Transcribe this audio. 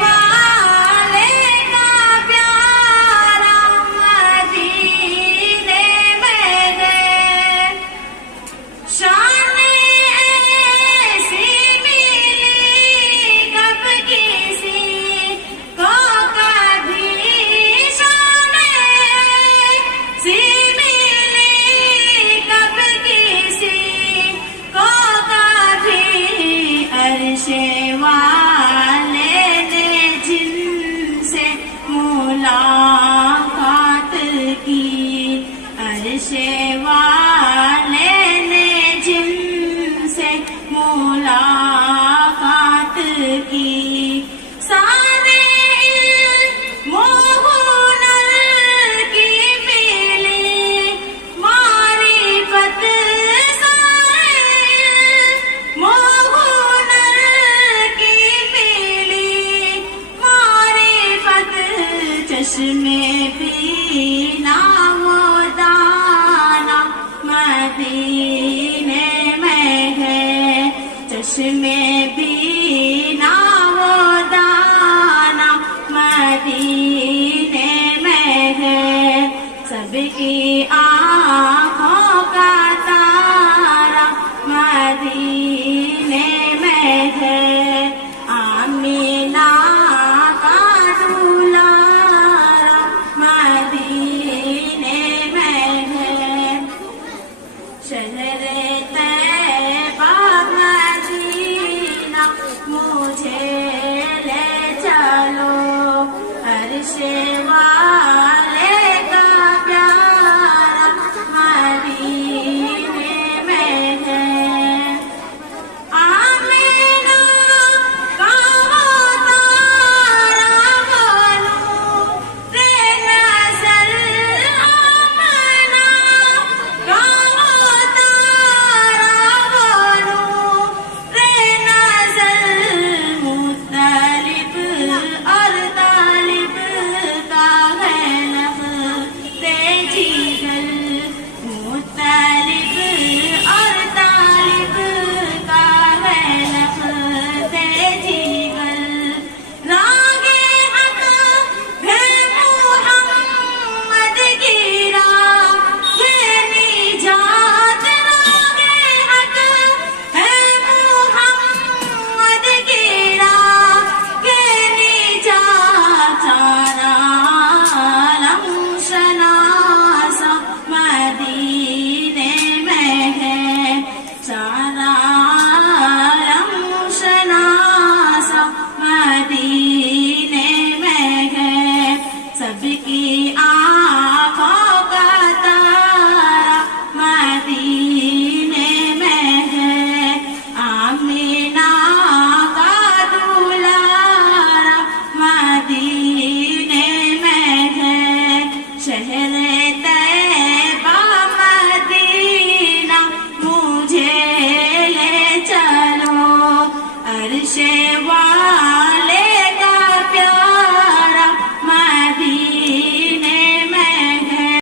والے کا پیارا مدینے میں گئے، شان ایسی ملی کب کسی کو کبھی، شان ایسی ملی کب کسی کو کبھی، عرش والے نے جن سے ملاقات کی، عرش والے نے جن سے ملاقات کی، سارے علم و ہنر کی ملی معرفت، سارے علم و ہنر کی ملی معرفت، چشمے پینا وہ دانا مدینے